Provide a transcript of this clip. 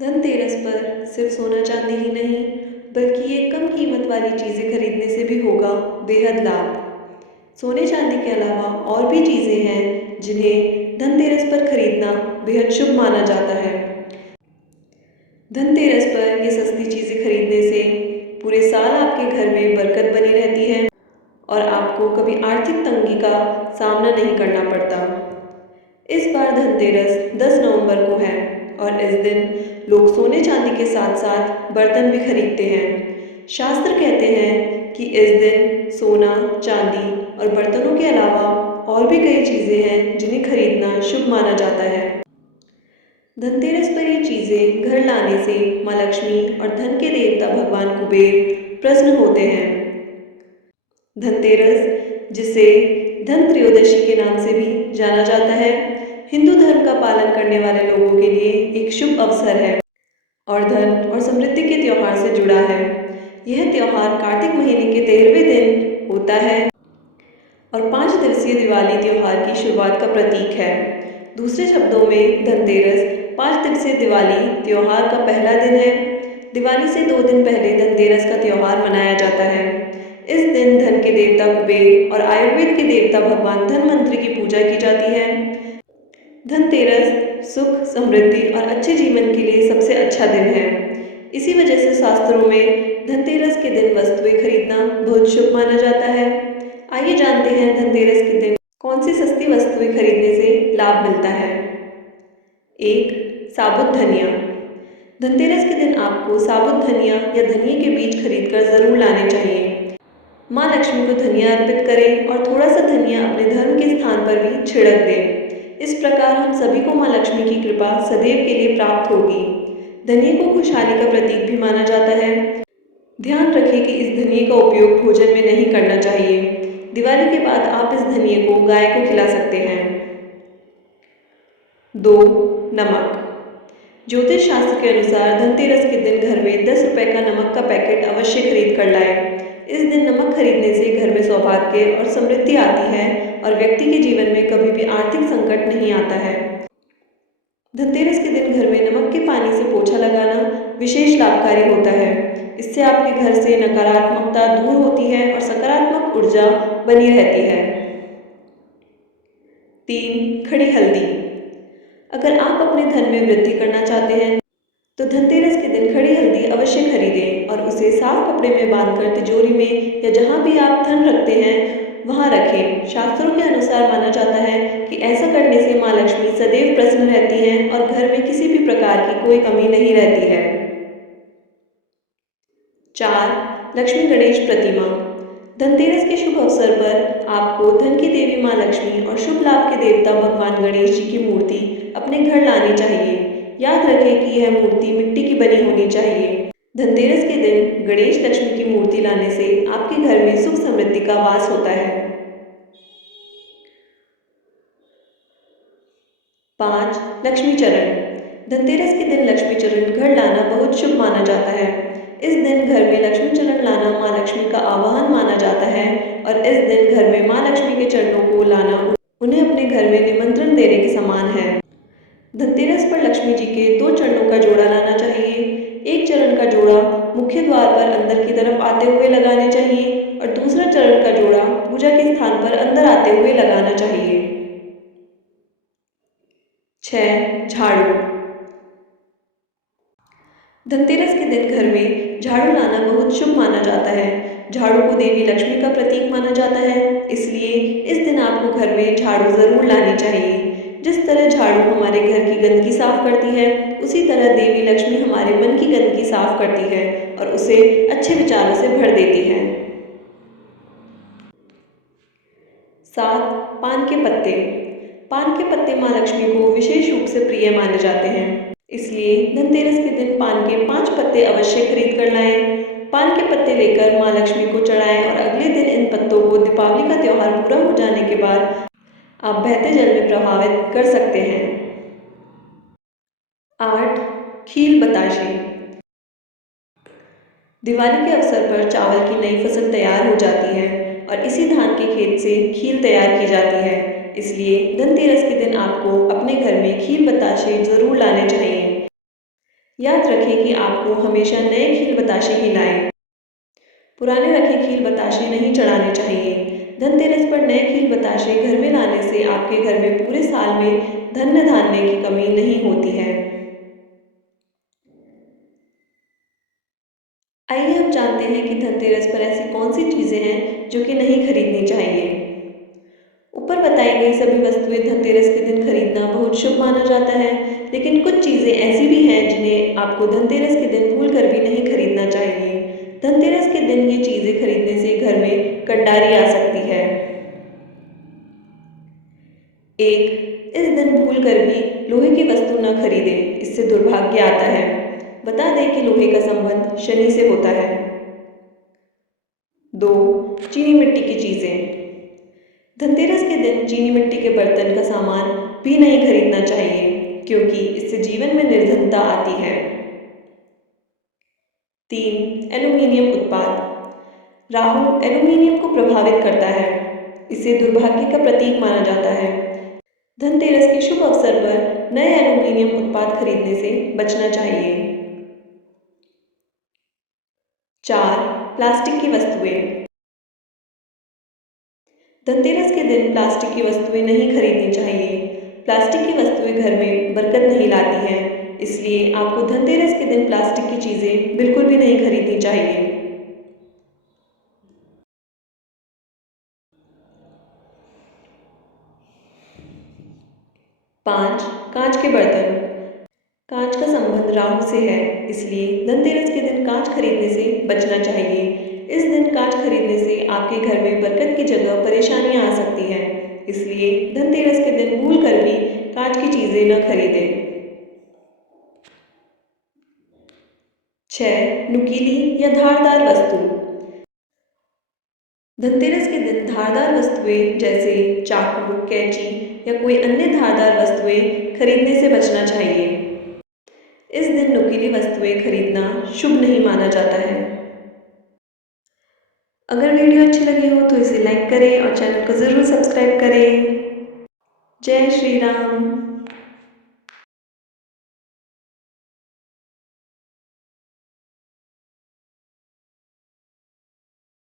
धनतेरस पर सिर्फ सोना चांदी ही नहीं बल्कि ये कम कीमत वाली चीज़ें खरीदने से भी होगा बेहद लाभ। सोने चांदी के अलावा और भी चीज़ें हैं जिन्हें धनतेरस पर खरीदना बेहद शुभ माना जाता है। धनतेरस पर ये सस्ती चीज़ें खरीदने से पूरे साल आपके घर में बरकत बनी रहती है और आपको कभी आर्थिक तंगी का सामना नहीं करना पड़ता। इस बार धनतेरस 10 नवंबर को है और इस दिन लोग सोने चांदी के साथ साथ बर्तन भी खरीदते हैं। शास्त्र कहते हैं कि इस दिन सोना, चांदी और बर्तनों के अलावा और भी कई चीज़ें हैं जिन्हें खरीदना शुभ माना जाता है। धनतेरस पर ये चीज़ें घर लाने से माँ लक्ष्मी और धन के देवता भगवान कुबेर प्रसन्न होते हैं। धनतेरस, जिसे धन त्रयोदशी के नाम से भी जाना जाता है, हिंदू धर्म का पालन करने वाले लोगों के लिए एक शुभ अवसर है और धन और समृद्धि के त्योहार से जुड़ा है। यह त्योहार कार्तिक महीने के 13वें दिन होता है और 5 दिवसीय दिवाली त्योहार की शुरुआत का प्रतीक है। दूसरे शब्दों में धनतेरस 5 दिवसीय दिवाली त्योहार का पहला दिन है। दिवाली से 2 दिन पहले धनतेरस का त्योहार मनाया जाता है। इस दिन धन के देवता कुबेर और आयुर्वेद के देवता भगवान धनवंतरी की पूजा की जाती है। धनतेरस सुख, समृद्धि और अच्छे जीवन के लिए सबसे अच्छा दिन है। इसी वजह से शास्त्रों में धनतेरस के दिन वस्तुएं खरीदना बहुत शुभ माना जाता है। आइए जानते हैं धनतेरस के दिन कौन सी सस्ती वस्तुएं खरीदने से लाभ मिलता है। 1. साबुत धनिया। धनतेरस के दिन आपको साबुत धनिया या धनिये के बीज खरीदकर जरूर लाने चाहिए। माँ लक्ष्मी को धनिया अर्पित करें और थोड़ा सा धनिया अपने धर्म के स्थान पर भी छिड़क दें। इस प्रकार हम सभी को माँ लक्ष्मी की कृपा सदैव के लिए प्राप्त होगी। धनिये को खुशहाली का प्रतीक भी माना जाता है। ध्यान रखें कि इस धनिये का उपयोग भोजन में नहीं करना चाहिए। दिवाली के बाद आप इस धनिये को गाय को खिला सकते हैं। 2. नमक। ज्योतिष शास्त्र के अनुसार धनतेरस के दिन घर में 10 रुपए का नमक का पैकेट अवश्य खरीद कर लाएं। इस दिन नमक खरीदने से घर में सौभाग्य और समृद्धि आती है और व्यक्ति के जीवन में कभी भी आर्थिक संकट नहीं आता है। धनतेरस के दिन घर में नमक के पानी से पोछा लगाना विशेष लाभकारी होता है। इससे आपके घर से नकारात्मकता दूर होती है और सकारात्मक ऊर्जा बनी रहती है। 3. खड़ी हल्दी। अगर आप अपने धन में वृद्धि करना चाहते हैं तो धनतेरस के दिन खड़ी हल्दी अवश्य खरीदें और उसे साफ कपड़े में बांधकर तिजोरी में या जहाँ भी आप धन रखते हैं वहाँ रखें। शास्त्रों के अनुसार माना जाता है कि ऐसा करने से माँ लक्ष्मी सदैव प्रसन्न रहती हैं और घर में किसी भी प्रकार की कोई कमी नहीं रहती है। 4. लक्ष्मी गणेश प्रतिमा। धनतेरस के शुभ अवसर पर आपको धन की देवी माँ लक्ष्मी और शुभ लाभ के देवता भगवान गणेश जी की मूर्ति अपने घर लानी चाहिए। याद रखें कि यह मूर्ति मिट्टी की बनी होनी चाहिए। धनतेरस के दिन गणेश लक्ष्मी की मूर्ति लाने से आपके घर में सुख समृद्धि का वास होता है। 5. लक्ष्मी चरण। धनतेरस के दिन लक्ष्मी चरण घर लाना बहुत शुभ माना जाता है। इस दिन घर में लक्ष्मी चरण लाना माँ लक्ष्मी का आवाहन माना जाता है और इस दिन घर में माँ लक्ष्मी के चरणों को लाना उन्हें अपने घर में निमंत्रण देने के समान है। धनतेरस पर लक्ष्मी जी के 2 चरणों का जोड़ा लाना चाहिए। एक चरण का जोड़ा मुख्य द्वार पर अंदर की तरफ आते हुए लगाने चाहिए और दूसरा चरण का जोड़ा पूजा के स्थान पर अंदर आते हुए लगाना चाहिए। 6. झाड़ू। धनतेरस के दिन घर में झाड़ू लाना बहुत शुभ माना जाता है। झाड़ू को देवी लक्ष्मी का प्रतीक माना जाता है, इसलिए इस दिन आपको घर में झाड़ू जरूर लानी चाहिए। जिस तरह झाड़ू हमारे घर की गंदगी साफ करती है, उसी तरह देवी लक्ष्मी हमारे मन की गंदगी साफ करती है और उसे अच्छे विचारों से भर देती है। 7. पान के पत्ते। पान के पत्ते माँ लक्ष्मी को विशेष रूप से प्रिय माने जाते हैं, इसलिए धनतेरस के दिन पान के 5 पत्ते अवश्य खरीद कर लाएं। पान के पत्ते लेकर माँ लक्ष्मी को चढ़ाएं और अगले दिन इन पत्तों को दीपावली का त्योहार पूरा हो जाने के बाद आप बहते जल में प्रभावित कर सकते हैं। 8. खील बताशे। दिवाली के अवसर पर चावल की नई फसल तैयार हो जाती है और इसी धान के खेत से खील तैयार की जाती है, इसलिए धनतेरस के दिन आपको अपने घर में खील बताशे जरूर लाने चाहिए। याद रखें कि आपको हमेशा नए खील बताशे ही लाएं। पुराने रखे खील बताशे नहीं चढ़ाने चाहिए। धनतेरस पर नए खील बताशे घर में लाने से आपके घर में पूरे साल में धन्य धान्य की कमी नहीं होती है। आइए हम जानते हैं कि धनतेरस पर ऐसी कौन सी चीज़ें हैं जो कि नहीं खरीदनी चाहिए। ऊपर बताई गई सभी वस्तुएं धनतेरस के दिन खरीदना बहुत शुभ माना जाता है, लेकिन कुछ चीज़ें ऐसी भी हैं जिन्हें आपको धनतेरस के दिन भूल कर भी नहीं खरीदना चाहिए। धनतेरस के दिन ये चीज़ें खरीदने से घर में कंडारी आ सकती है। एक, इस दिन भूल कर भी लोहे की वस्तु न खरीदें, इससे दुर्भाग्य आता है। बता दें कि लोहे का संबंध शनि से होता है। 2, चीनी मिट्टी की चीज़ें। धनतेरस के दिन चीनी मिट्टी के बर्तन का सामान भी नहीं खरीदना चाहिए, क्योंकि इससे जीवन में निर्धनता आती है। 3, एल्यूमीनियम उत्पाद। राहु एल्यूमीनियम को प्रभावित करता है, इसे दुर्भाग्य का प्रतीक माना जाता है। धनतेरस के शुभ अवसर पर नए एल्यूमीनियम उत्पाद खरीदने से बचना चाहिए। 4, प्लास्टिक की वस्तुएं। धनतेरस के दिन प्लास्टिक की वस्तुएं नहीं खरीदनी चाहिए। प्लास्टिक की वस्तुएं घर में बरकत नहीं लाती हैं, इसलिए आपको धनतेरस के दिन प्लास्टिक की चीज़ें बिल्कुल भी नहीं खरीदनी चाहिए। 5, कांच के बर्तन। कांच का संबंध राहु से है, इसलिए धनतेरस के दिन कांच खरीदने से बचना चाहिए। इस दिन कांच खरीदने से आपके घर में बरकत की जगह परेशानियां आ सकती हैं, इसलिए धनतेरस के दिन भूल कर भी कांच की चीज़ें न खरीदें। 6, नुकीली या धारदार वस्तु। धनतेरस के दिन धारदार वस्तुएं जैसे चाकू, कैंची या कोई अन्य धारदार वस्तुएं खरीदने से बचना चाहिए। इस दिन नुकीली वस्तुएं खरीदना शुभ नहीं माना जाता है। अगर वीडियो अच्छी लगी हो तो इसे लाइक करें और चैनल को ज़रूर सब्सक्राइब करें। जय श्री राम।